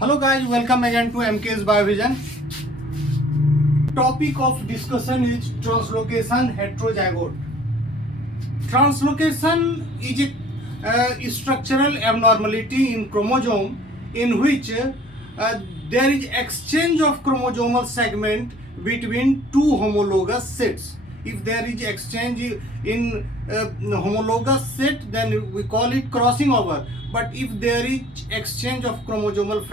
Hello guys, welcome again to MK's Biovision. Topic of discussion is translocation heterozygote. Translocation is a structural abnormality in chromosome in which there is exchange of chromosomal segment between two homologous sets. If there is exchange in homologous set, then we call it crossing over. But if there is exchange of chromosomal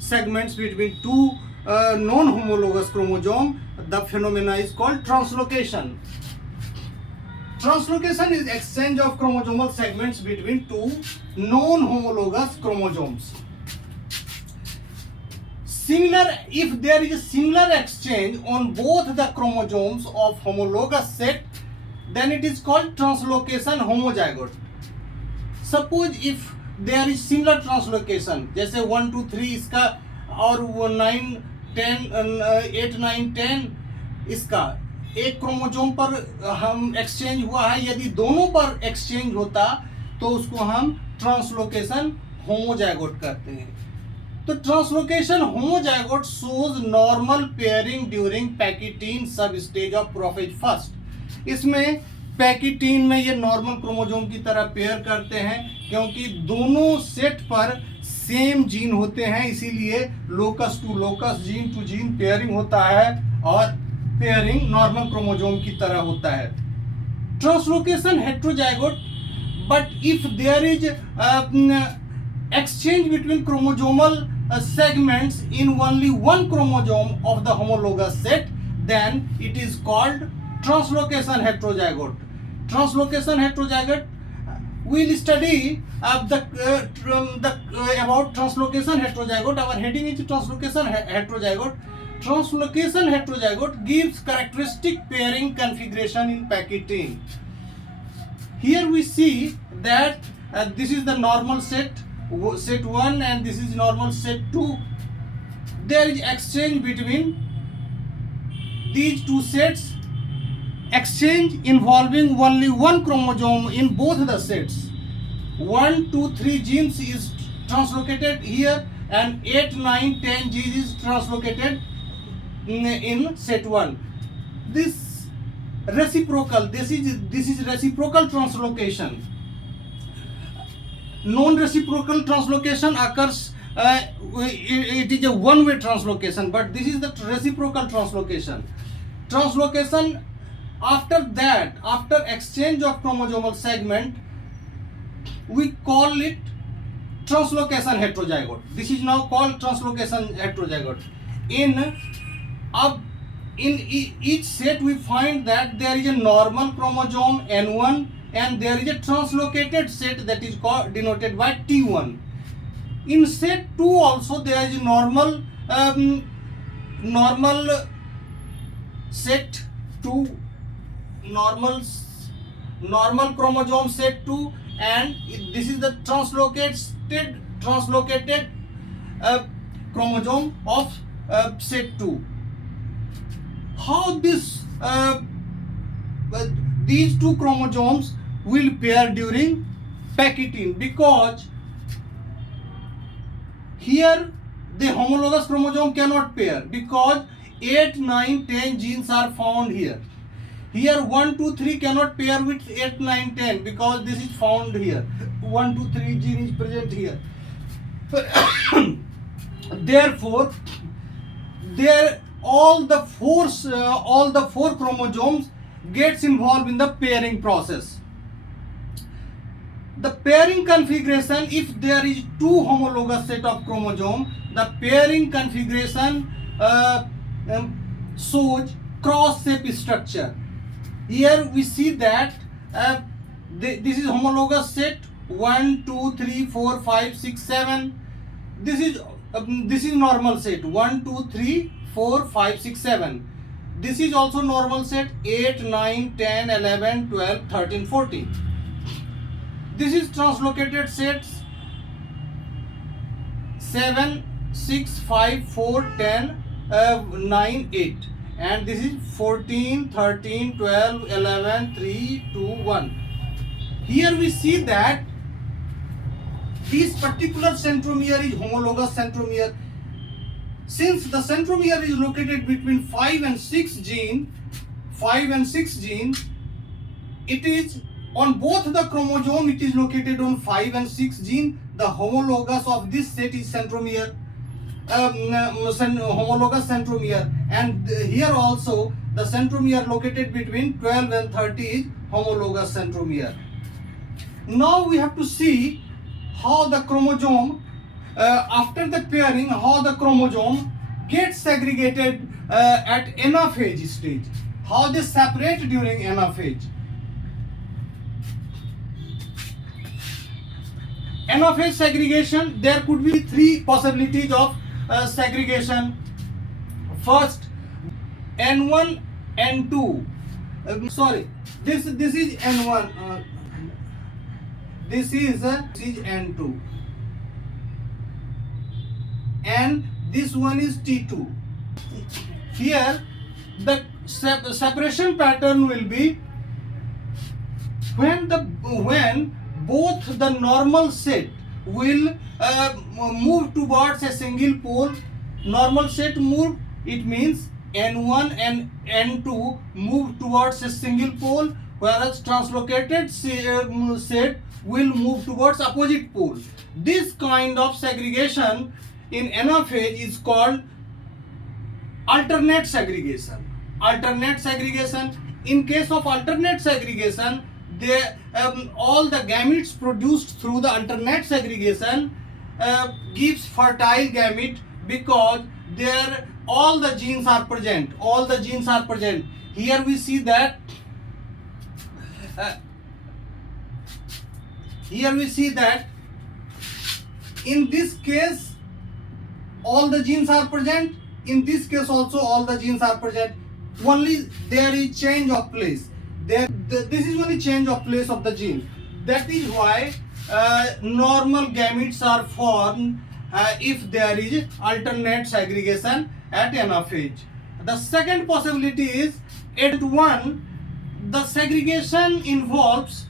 segments between two non-homologous chromosome, the phenomena is called translocation. Translocation is exchange of chromosomal segments between two non-homologous chromosomes. If there is a similar exchange on both the chromosomes of homologous set, then it is called translocation homozygote. Suppose if there is similar translocation, जैसे 1 2 3 इसका और 9 10 8 9 10 इसका एक chromosome पर हम exchange हुआ है, यदि दोनों पर एक्सचेंज होता तो उसको हम ट्रांसलोकेशन होमोजाइगोट करते हैं. तो translocation homozygote shows normal pairing during पैकिटीन सब स्टेज ऑफ प्रोफेज फर्स्ट. इसमें पैकिटीन में ये नॉर्मल क्रोमोसोम की तरह पेयर करते हैं क्योंकि दोनों सेट पर सेम जीन होते हैं, इसीलिए locus to locus gene to gene pairing होता है और पेयरिंग नॉर्मल क्रोमोसोम की तरह होता है. Translocation heterozygote, but if there is exchange between chromosomal segments in only one chromosome of the homologous set, then it is called translocation heterozygote. Translocation heterozygote, we'll study about translocation heterozygote. Our heading is translocation heterozygote. Translocation heterozygote gives characteristic pairing configuration in पैकिटीन. Here we see that this is the normal set 1 and this is normal set 2. There is exchange between these two sets, exchange involving only one chromosome in both the sets. 1 2 3 genes is translocated here and 8 9 10 genes is translocated in set 1. This is reciprocal translocation. Non-reciprocal translocation occurs, it is a one-way translocation, but this is the reciprocal translocation. Translocation after exchange of chromosomal segment, we call it translocation heterozygote. This is now called translocation heterozygote. In each set we find that there is a normal chromosome N1 and there is a translocated set that is denoted by T1. In set 2 also there is a normal set 2, normal chromosome set 2, and this is the translocated chromosome of set 2. How these two chromosomes will pair during पैकिटीन? Because here the homologous chromosome cannot pair because 8 9 10 genes are found here. Here 1 2 3 cannot pair with 8 9 10 because this is found here. 1 2 3 gene is present here. Therefore all the four chromosomes gets involved in the pairing process. The pairing configuration, if there is two homologous set of chromosome, the pairing configuration shows cross shape structure. Here we see that this is homologous set 1 2 3 4 5 6 7. This is normal set 1 2 3 4 5 6 7. This is also normal set 8 9 10 11 12 13 14. This is translocated sets 7 6 5 4 10 9 8, and this is 14 13 12 11 3 2 1. Here we see that this particular centromere is homologous centromere. since the centromere is located between 5 and 6 gene, it is on both the chromosome, it is located on 5 and 6 gene. The homologous of this set is centromere, homologous centromere, and here also the centromere located between 12 and 30 is homologous centromere. Now we have to see how the chromosome, after the pairing, how the chromosome gets segregated at anaphase stage, how they separate during anaphase. Anaphase segregation, there could be three possibilities of segregation. First, N1, N2. This is N1. This is N2, and this one is T2. Here, the separation pattern will be when both the normal set will move towards a single pole. Normal set move, it means N1 and N2 move towards a single pole, whereas translocated set will move towards opposite pole. This kind of segregation in anaphase is called alternate segregation. Alternate segregation. In case of alternate segregation, all the gametes produced through the alternate segregation gives fertile gamete, because there all the genes are present. All the genes are present. Here we see that. Here we see that in this case all the genes are present. In this case also all the genes are present. Only there is change of place. This is only change of place of the gene. That is why normal gametes are formed if there is alternate segregation at anaphase. The second possibility is N1. The segregation involves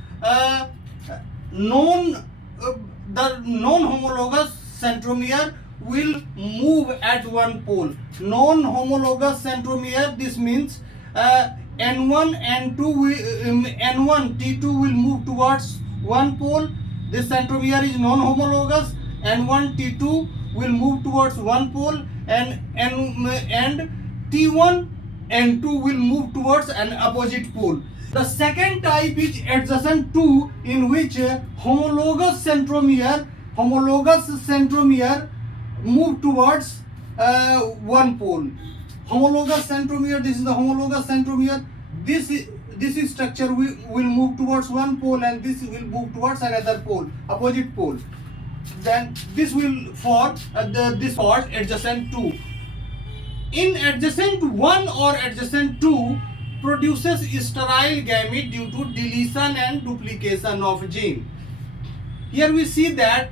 the non-homologous centromere will move at one pole. Non-homologous centromere, this means N1 and N1 T2 will move towards one pole. This centromere is non-homologous. N1 T2 will move towards one pole, and T1 and 2 will move towards an opposite pole. The second type is adjacent 2, in which homologous centromere move towards one pole. Homologous centromere, this is the homologous centromere. This structure will move towards one pole, and this will move towards another pole, opposite pole. Then this will form this called adjacent 2. In adjacent 1 or adjacent 2 produces sterile gamete due to deletion and duplication of gene. Here we see that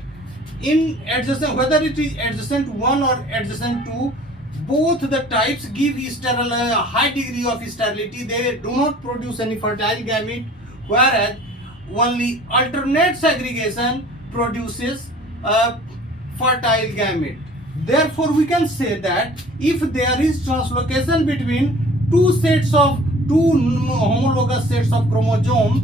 in adjacent, whether it is adjacent 1 or adjacent 2, both the types give a high degree of sterility. They do not produce any fertile gamete, whereas only alternate segregation produces fertile gamete. Therefore, we can say that if there is translocation between two homologous sets of chromosome,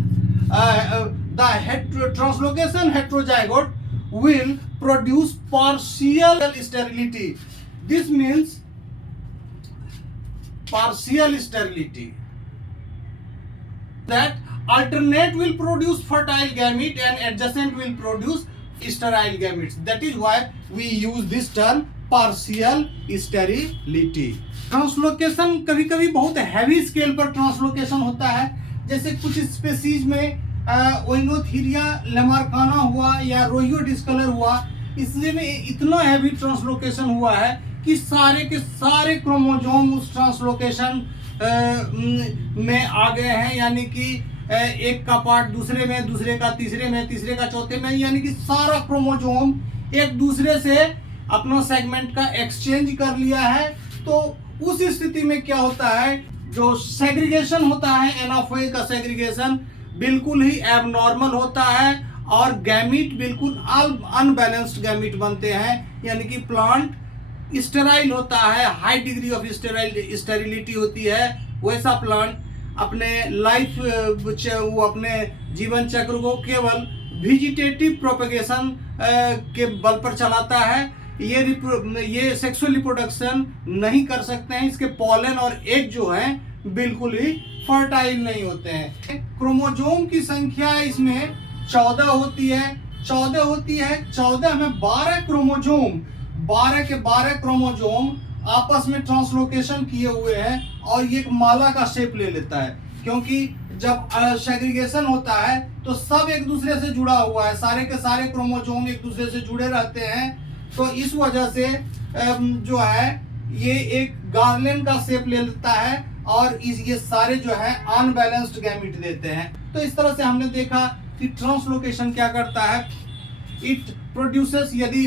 the translocation heterozygote will produce partial sterility. This means partial sterility. That alternate will produce fertile gamete and adjacent will produce sterile gametes. That is why we use this term partial sterility. Translocation कभी कभी बहुत heavy scale पर translocation होता है, जैसे कुछ species में ओइनोथीरिया लमार्काना हुआ या रोहियो डिस्कलर हुआ, इसमें इतना हैवी ट्रांसलोकेशन हुआ है कि सारे के सारे क्रोमोसोम उस ट्रांसलोकेशन में आ गए हैं, यानी कि एक का पार्ट दूसरे में, दूसरे का तीसरे में, तीसरे का चौथे में, यानी कि सारा क्रोमोसोम एक दूसरे से अपना सेगमेंट का एक्सचेंज कर लिया है। तो उस स्थिति में क्या होता है, जो सेग्रीगेशन होता है एनाफेज का सेग्रीगेशन बिल्कुल ही एबनॉर्मल होता है और गैमीट बिल्कुल अनबैलेंस्ड गैमीट बनते हैं, यानी कि प्लांट स्टेराइल होता है, हाई डिग्री ऑफ स्टेरिलिटी होती है, वैसा प्लांट अपने लाइफ वो अपने जीवन चक्र को केवल वेजिटेटिव प्रोपेगेशन के बल पर चलाता है। ये सेक्सुअल रिप्रोडक्शन नहीं कर सकते हैं। इसके पॉलन और एग जो हैं बिल्कुल ही फर्टाइल नहीं होते हैं। क्रोमोजोम की संख्या इसमें 14 होती है। 14 में 12 क्रोमोजोम, 12 के 12 क्रोमोजोम आपस में ट्रांसलोकेशन किए हुए हैं और ये एक माला का शेप ले लेता है, क्योंकि जब सेग्रीगेशन होता है तो सब एक दूसरे से जुड़ा हुआ है, सारे के सारे क्रोमोजोम एक दूसरे से जुड़े रहते हैं। तो इस वजह से जो है ये एक गार्लैंड का शेप ले लेता है और ये सारे जो है अनबैलेंस्ड गैमीट देते हैं। तो इस तरह से हमने देखा कि ट्रांसलोकेशन क्या करता है, इट प्रोड्यूसेस, यदि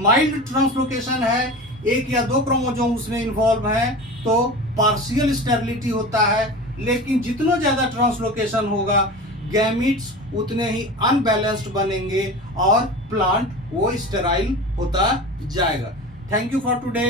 माइल्ड ट्रांसलोकेशन है, 1 या 2 क्रोमोजोम उसमें इन्वॉल्व है, तो पार्शियल स्टेरिलिटी होता है। लेकिन जितना ज्यादा ट्रांसलोकेशन होगा गैमीट्स उतने ही अनबैलेंस्ड बनेंगे और प्लांट वो स्टेराइल होता जाएगा। Thank you for today.